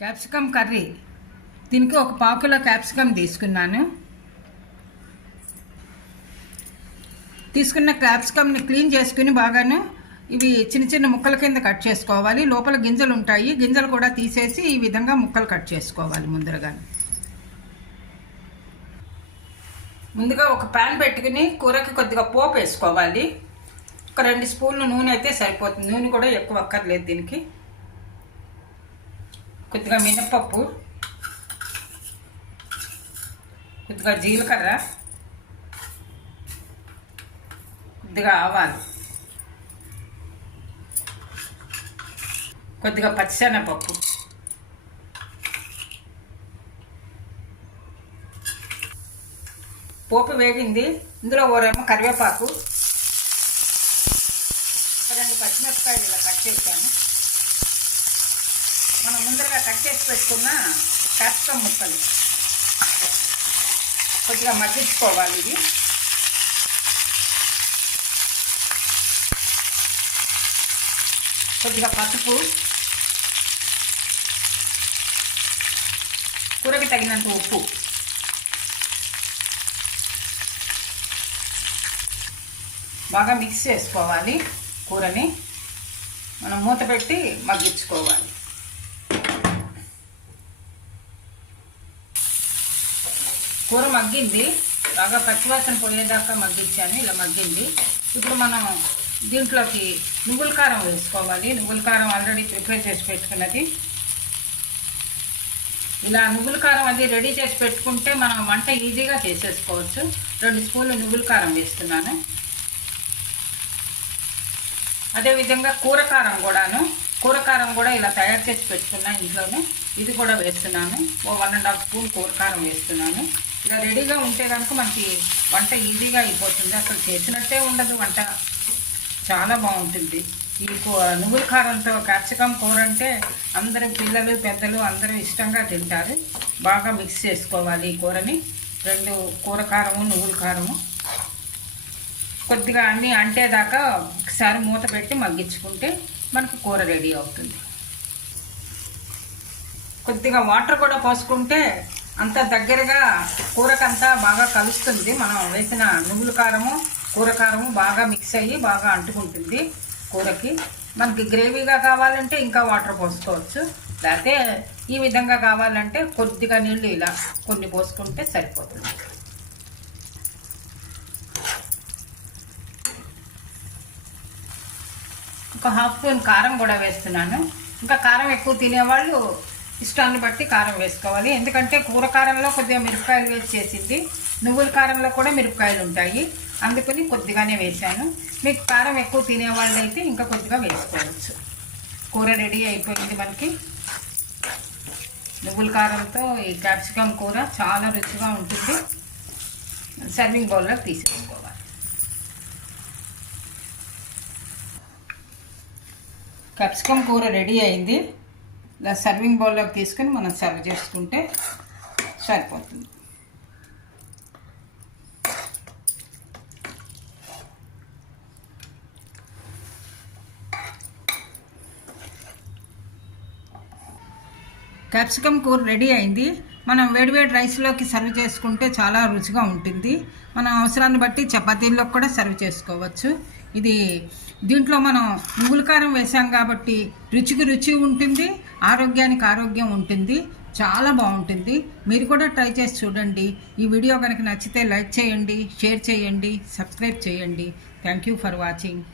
Capsicum curry. దీనికి ఒక పావు కిలో క్యాప్సికమ్ తీసుకున్నాను. తీసుకున్న క్యాప్సికమ్ని క్లీన్ చేసుకుని బాగాను ఇవి చిన్న చిన్న ముక్కల కింద కట్ చేసుకోవాలి. లోపల గింజలు ఉంటాయి. గింజలు కూడా తీసేసి ఈ విధంగా ముక్కలు కట్ చేసుకోవాలి ముందరగా. ముందుగా ఒక ప్యాన్ పెట్టుకుని కూరకి కొద్దిగా పోపు వేసుకోవాలి. ఒక రెండు స్పూన్లు నూనె అయితే సరిపోతుంది. నూనె కూడా ఎక్కువ అక్కర్లేదు దీనికి. కొద్దిగా మినప్పప్పు కొద్దిగా జీలకర్ర కొద్దిగా ఆవాలు కొద్దిగా పచ్చిశనగపప్పు పోపు వేగింది. ఇందులో ఓరేమో కరివేపాకు. రెండు పచ్చిమిరపకాయలు ఇలా కట్ చేశాను. మనం ముందరగా కట్ చేసి పెట్టుకున్న క్యాప్సికమ్ ముక్కలు. కొద్దిగా మగ్గించుకోవాలి ఇది కొద్దిగా పసుపు. కూరకి తగినంత ఉప్పు. బాగా మిక్స్ చేసుకోవాలి కూరని. మనం మూత పెట్టి మగ్గించుకోవాలి. కూర మగ్గింది. బాగా పచ్చివాసన పోయేదాకా మగ్గించాను ఇలా మగ్గింది. ఇప్పుడు మనం దీంట్లోకి నువ్వుల కారం వేసుకోవాలి. నువ్వుల కారం ఆల్రెడీ ప్రిపేర్ చేసి పెట్టుకున్నది. ఇలా నువ్వుల కారం అది రెడీ చేసి పెట్టుకుంటే మనం వంట ఈజీగా చేసేసుకోవచ్చు. రెండు స్పూన్లు నువ్వుల కారం వేస్తున్నాను. అదేవిధంగా కూర కారం కూడాను. కూర కారం కూడా ఇలా తయారు చేసి పెట్టుకున్నాను ఇంట్లోనే. ఇది కూడా వేస్తున్నాను. ఓ వన్ అండ్ హాఫ్ స్పూన్ కూర కారం వేస్తున్నాను. ఇలా రెడీగా ఉంటే కనుక మనకి వంట ఈజీగా అయిపోతుంది. అసలు చేసినట్టే ఉండదు వంట. చాలా బాగుంటుంది. ఈ నువ్వుల కారంతో క్యాప్సికం కూర అంటే అందరూ పిల్లలు పెద్దలు అందరూ ఇష్టంగా తింటారు. బాగా మిక్స్ చేసుకోవాలి ఈ కూరని. రెండు కూర కారము నువ్వుల కారము. కొద్దిగా అన్నీ అంటేదాకా ఒకసారి మూత పెట్టి మగ్గించుకుంటే మనకు కూర రెడీ అవుతుంది. కొద్దిగా వాటర్ కూడా పోసుకుంటే అంత దగ్గరగా కూరకంతా బాగా కలుస్తుంది. మనం వేసిన నువ్వుల కారము కూర కారము బాగా మిక్స్ అయ్యి బాగా అంటుకుంటుంది కూరకి. మనకి గ్రేవీగా కావాలంటే ఇంకా వాటర్ పోసుకోవచ్చు. లేకపోతే ఈ విధంగా కావాలంటే కొద్దిగా నీళ్ళు ఇలా కొన్ని పోసుకుంటే సరిపోతుంది. ఒక హాఫ్ స్పూన్ కారం కూడా వేస్తున్నాను. ఇంకా కారం ఎక్కువ తినేవాళ్ళు ఇష్టాన్ని బట్టి కారం వేసుకోవాలి. ఎందుకంటే కూర కారంలో కొద్దిగా మిరపకాయలు వేసి చేసింది. నువ్వుల కారంలో కూడా మిరపకాయలు ఉంటాయి. అందుకని కొద్దిగానే వేశాను. మీకు కారం ఎక్కువ తినేవాళ్ళు అయితే ఇంకా కొద్దిగా వేసుకోవచ్చు. కూర రెడీ అయిపోయింది మనకి. నువ్వుల కారంతో ఈ క్యాప్సికమ్ కూర చాలా రుచిగా ఉంటుంది. సర్వింగ్ బౌల్లో తీసేసుకోవాలి. క్యాప్సికమ్ కూర రెడీ అయింది. ఇలా సర్వింగ్ బౌల్లోకి తీసుకొని మనం సర్వ్ చేసుకుంటే సరిపోతుంది. క్యాప్సికమ్ కూర రెడీ అయింది. మనం వేడివేడి రైస్లోకి సర్వ్ చేసుకుంటే చాలా రుచిగా ఉంటుంది. మన అవసరాన్ని బట్టి చపాతీల్లోకి కూడా సర్వ్ చేసుకోవచ్చు. ఇది దీంట్లో మనం నువ్వుల కారం వేసాం కాబట్టి రుచికి రుచి ఉంటుంది ఆరోగ్యానికి ఆరోగ్యం ఉంటుంది చాలా బాగుంటుంది. మీరు కూడా ట్రై చేసి చూడండి. ఈ వీడియో కనుక నచ్చితే లైక్ చేయండి షేర్ చేయండి సబ్స్క్రైబ్ చేయండి. Thank you for watching